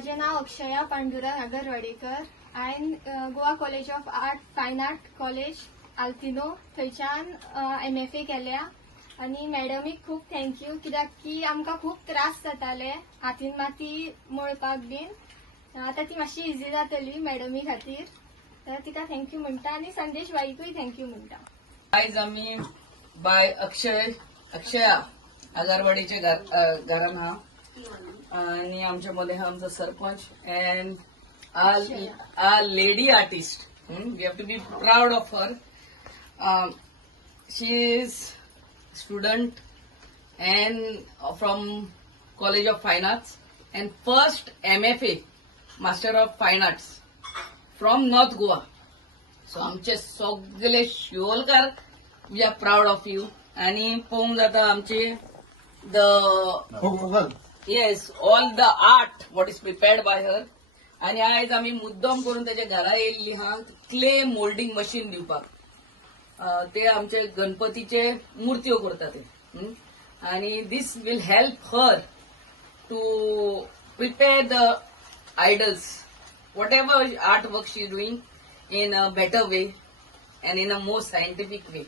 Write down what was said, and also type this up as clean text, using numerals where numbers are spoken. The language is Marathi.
माझे नाव अक्षया पांडुरंग आगरवाडीकर. हांवें गोवा कॉलेज ऑफ आर्ट फायन आर्ट कॉलेज आल्तिनो थंयच्यान MFA केल्या. आनी मॅडमीक खूब थँक्यू कित्याक की आमकां खूब त्रास जाताले हातीन माती मळपाक बीन. आतां ती मातशी इजी जातली मॅडमी खातीर, तर तिका थँक्यू म्हणटा आनी संदेश बाईकूय थँक्यू म्हणटा. आयज आमी बाय अक्षया आगरवाडीच्या घरान आहा आणि आमच्या मध्ये हा आमचा sarpanch and a lady artist. We have to be proud of her. She is student and from college of fine arts and first MFA master of fine arts from north Goa. So आमचे सगळे शिवोलकार we are proud of you. आणि पळोवंक जाता आमचे yes all the art what is prepared by her. आणि आयज आम्ही मुद्दम करून त्याच्या घरा येयल्ली हा क्ले मोल्डिंग मशीन दिवपाक. ते आमचे गणपतीचे मूर्त्यो करतात ते. आणि this will help her to prepare the idols whatever art work she is doing in a better way and in a more scientific way.